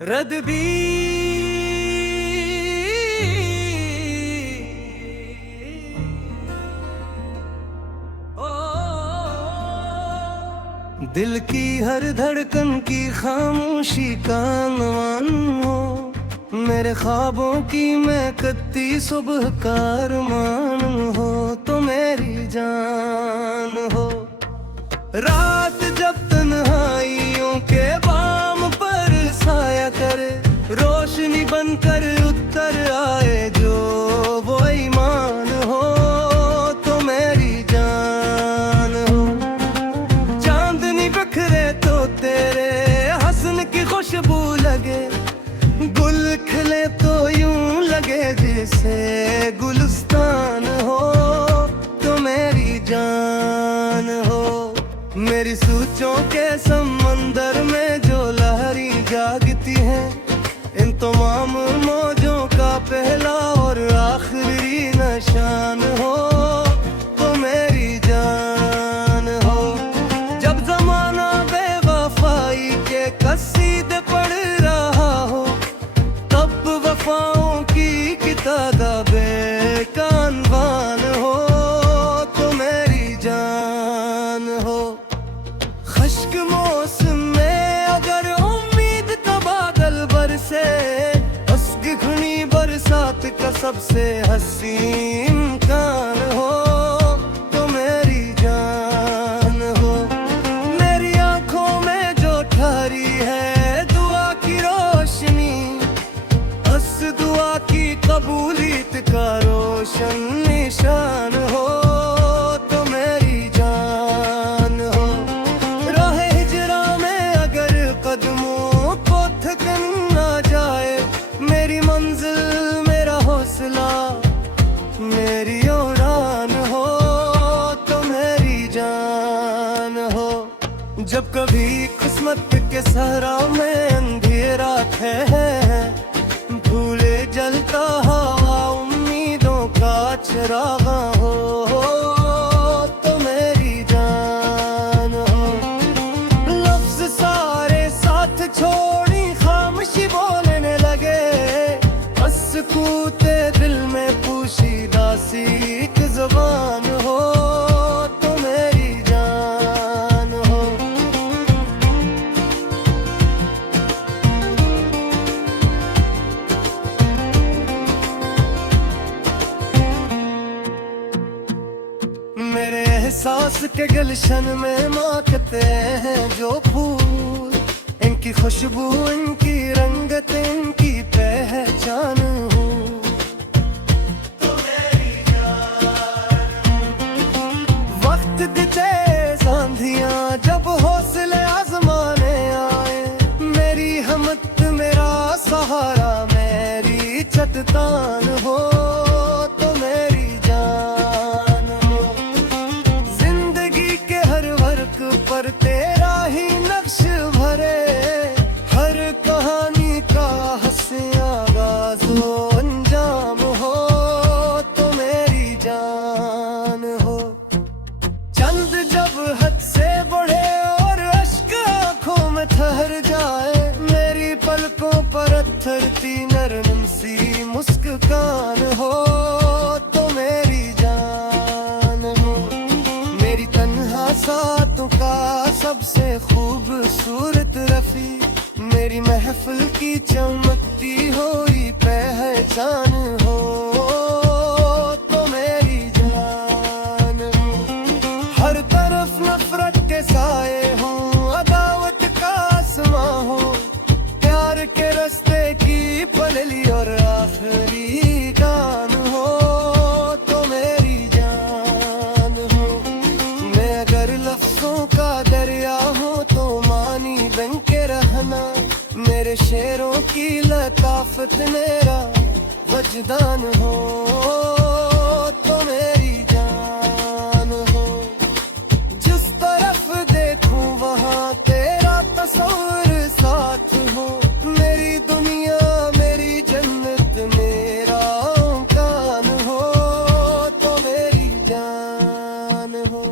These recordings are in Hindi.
रद भी दिल की हर धड़कन की खामोशी का अनवान हो, मेरे ख्वाबों की मैं कत्ती सुबह का अरमान हो, तो मेरी जान हो। रात जब तन्हाइयों के बाम पर साया करे, रोशनी बनकर उत्तर आए जो वो ईमान हो, तो मेरी जान हो। चांदनी बिखरे तो तेरे हसन की खुशबू लगे, गुल खिले तो यूं लगे जैसे गुलिस्तान हो, तो मेरी जान हो। मेरी सोचों के समंदर में जो लहरी जागती है, इन तमाम मौजों का पहला और आखिरी निशान हो, तो मेरी जान हो। जब जमाना बेवफाई के कसीदे पढ़ रहा हो, तब वफाओं की किताबें का अनवान हो, तो मेरी जान हो। खश्क मौसम में अगर उम्मीद का बादल बरसे, उसकी घनी बरसात का सबसे हसीन इम्कान हो, तो मेरी जान हो। मेरी आंखों में जो ठहरी है दुआ की रोशनी, उस दुआ की कबूलियत का रोशन निशान हो, तो मेरी जान हो। राह हिजरा में अगर कदमों को थकन ना जाए, मेरी मंजिल मेरा हौसला मेरी उड़ान हो, तो मेरी जान हो। जब कभी किस्मत के सहरा में अंधेरा है, भूले जलता हवा उम्मीदों का चरागा हो, तो मेरी जान हो। लफ्ज सारे साथ छोड़ी खामोशी बोलने लगे, बस कूते दिल में पोशीदा सी एक ज़ुबान हो, तो मेरी जान हो। मेरे एहसास के गुलशन में महकते हैं जो फूल, इनकी खुशबू इनकी रंगत इनकी पहचान हूँ, तो मेरी जान। वक्त की तेज आंधियाँ जब हौसले आजमाने आए, मेरी हिम्मत मेरा सहारा मेरी चट्टान हो, तो मेरी जान हो। जिंदगी के हर वर्क पर तेरा ही नक्श भरे, हर कहानी का हंसी आगाज हो अंजाम हो, तो मेरी जान हो। चंद जब हद से बढ़े और अश्क आंखों में ठहर जाए, मेरी पलकों पर अथरती नरम सी मुस्कान हो, तो मेरी जान हो। मेरी तन्हा सातों का सबसे खूबसूरत रफी, मेरी महफिल की चमकती हुई पहचान हो, तो मेरी जान हो। हर तरफ नफरत के साए हों, अदावत का आसमां हो, प्यार के रास्ते की पलली और आखिरी गान हो, तो मेरी जान हो। मैं अगर लफ्जों का दरिया हूँ तो मानी बन के रहना, मेरे शेरों की लताफत मेरा वजदान हो, तो मेरी जान हो। जिस तरफ देखूं वहाँ तेरा तस्वीर साथ हो, मेरी दुनिया मेरी जन्नत मेरा कान हो, तो मेरी जान हो।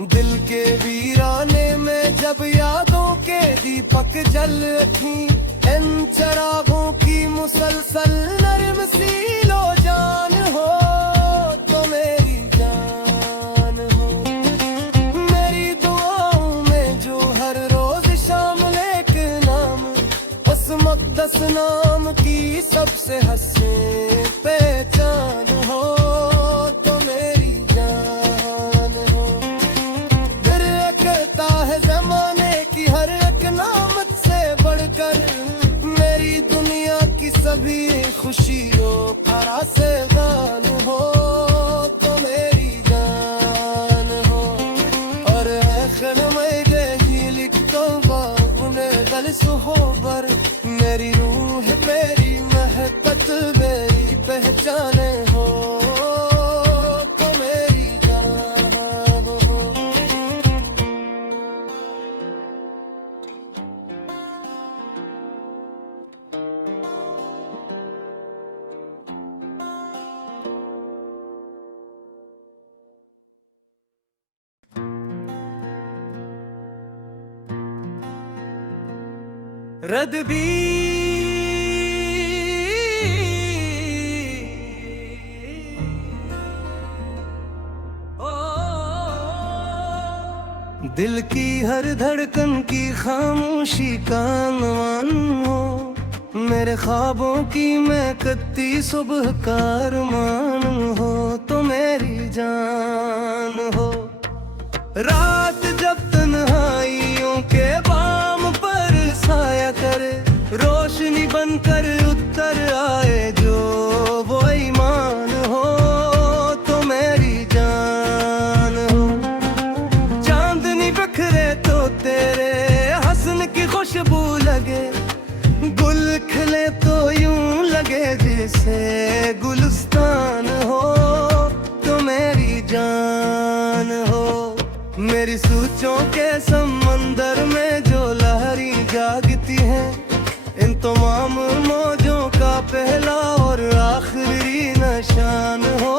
दिल के वीराने में जब यादों के दीपक जल थी, इन चरागों की मुसलसल नरम सी लो जान हो तो मेरी जान हो। मेरी दुआओं में जो हर रोज शामिल एक नाम, उस मुक़द्दस नाम की सबसे हंसी पहचान हो तो मेरी जान हो। फिर कहता है जमाने की हर एक नामत से बढ़कर, मेरी दुनिया की सभी खुशियों का राज़गान हो तो मेरी जान हो। और आखिर में यही लिखता बाबुने गल सुहोबर, मेरी रूह मेरी महकत मेरी पहचाने हो तो मेरी जान हो। रद भी दिल की हर धड़कन की खामोशी का अनवान हो, मेरे ख्वाबों की महकती सुबह का अरमान हो तो मेरी जान हो। रात जब तन्हाइयों के बाम पर साया करे, रोशनी बनकर उत्तर आए जो वो ईमान हो तो मेरी जान हो। चांदनी बिखरे तो तेरे हसन की खुशबू लगे, गुल खिले तो यूं लगे जैसे गुलिस्तान हो तो मेरी जान हो। मेरी सोचों के समंदर में जो लहरी जागती है, इन तमाम मौजों का पहला और आखिरी निशान हो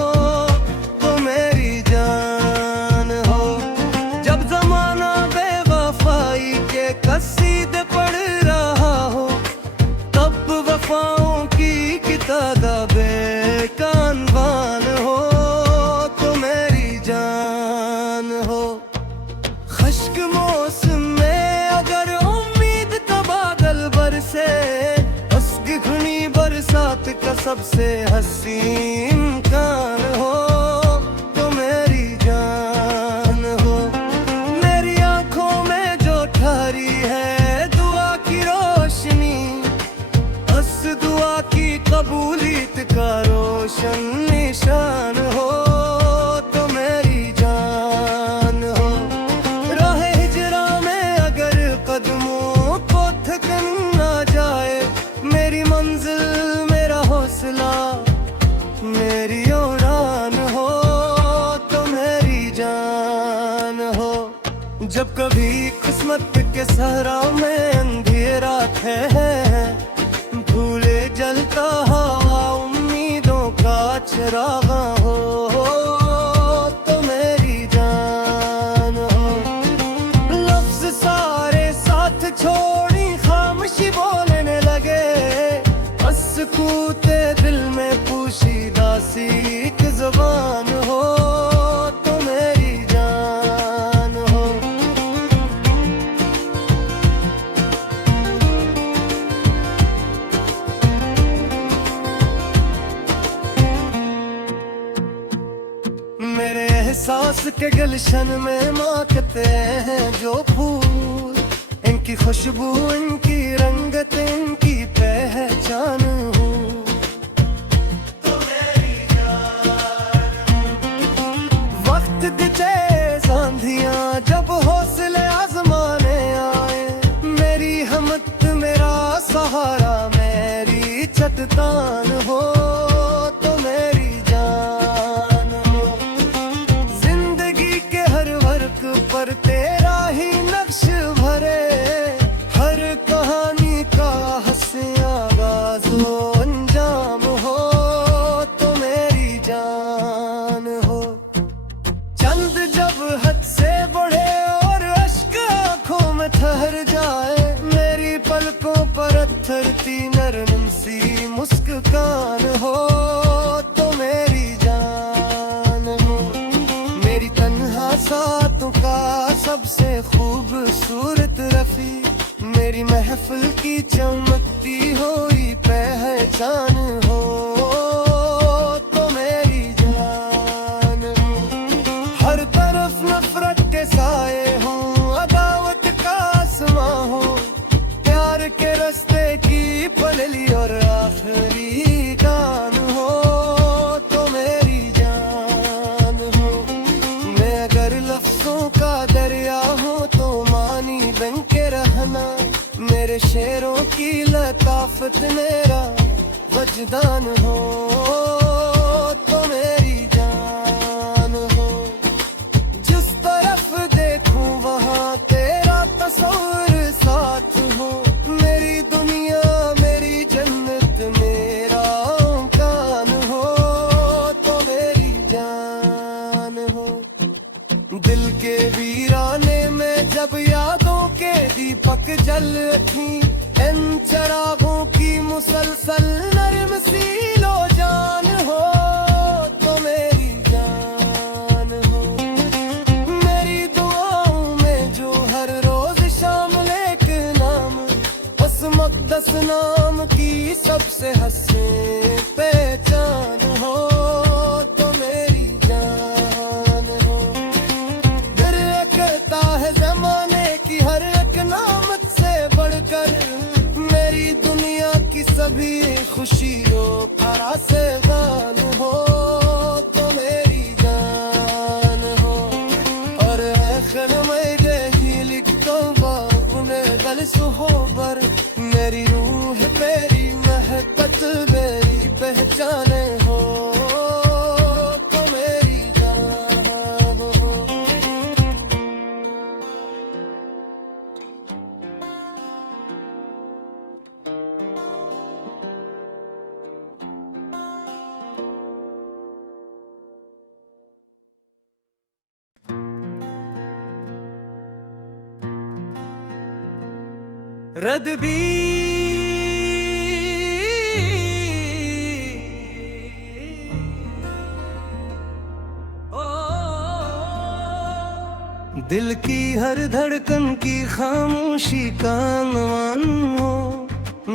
तो मेरी जान हो। जब जमाना बेवफाई के कसीदे पढ़ रहा हो, तब वफाओं की किताबे का अनवान हो तो मेरी जान हो। खश्क मौसम में अगर उम्मीद का बादल बरसे, उसकी घनी बरसात का सबसे हसीन इम्कान हो तो मेरी जान हो। मेरी आंखों में जो ठहरी है दुआ की रोशनी, उस दुआ की कबूलियत का रोशन निशान हो तो मेरी जान हो। राह हिजरा में अगर कदमों को थकन ना जाए, मेरी मंजिल मेरा हौसला मेरी उड़ान हो तो मेरी जान हो। जब कभी किस्मत के सहरा में अंधेरा है, भूले जलता हवा उम्मीदों का चरागा हो तो मेरी जान हो। लफ्ज सारे साथ छोड़ी खामोशी बोलने लगे, अस्कूते दिल में पोशीदा सी एक ज़ुबान हो तो मेरी जान हो। मेरे एहसास के गुलशन में महकते हैं जो फूल, इनकी खुशबू इनकी रंगत इनकी पहचान हूँ तो मेरी जान। वक्त दी तेज आंधियाँ जब हौसले आजमाने आए, मेरी हमत मेरा सहारा मेरी चट्टान हो तो मेरी जान हो। जिंदगी के हर वर्क पर तेरा ही नक्श भरे, हर कहानी का हंसी आगाज हो अंजाम हो तो मेरी जान हो। चंद जब हद से बढ़े उछलती नरम सी मुस्कान हो तो मेरी जान हो। मेरी तन्हा सातों का सबसे खूबसूरत रफी, मेरी महफिल की चमकती हुई पहचान हो तो मेरी जान हो। हर तरफ नफरत के साए हो, अदावत का आसमां हो, प्यार के रास्ते की पलली और आखिरी कान हो तो मेरी जान हो। मैं अगर लफ्जों का दरिया हूँ तो मानी बन के रहना, मेरे शेरों की लताफत मेरा वजदान हो तो मेरी जान हो। जिस तरफ देखूं वहाँ तेरा तस्वीर साथ हो, मेरी दुनिया मेरी जन्नत मेरा कान हो तो मेरी जान हो। दिल के वीराने में जब यादों के दीपक जल उठी, इन चरागों की मुसलसल नरम सी लो जान हो तो मेरी जान हो। मेरी दुआओं में जो हर रोज शामिल एक नाम, उस मुक़द्दस नाम की सबसे हंसे पहचान हो तो मेरी जान हो। दरअकता है जमाने की हर एक नामत से बढ़कर, मेरी दुनिया की सभी खुशियों का से गान हो तो मेरी जान हो। और आखिर में यही लिखता हूँ गल सुहोबर, मेरी रूह मेरी महबत मेरी पहचान हो तो मेरी जान हो। रद भी दिल की हर धड़कन की खामोशी का नवान हो,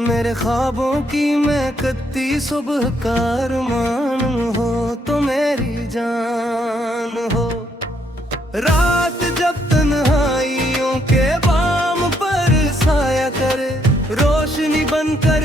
मेरे ख्वाबों की मैं कत्ती सुबह का अरमान हो तो मेरी जान हो। रात जब तन्हाइयों के बाम पर साया करे, रोशनी बनकर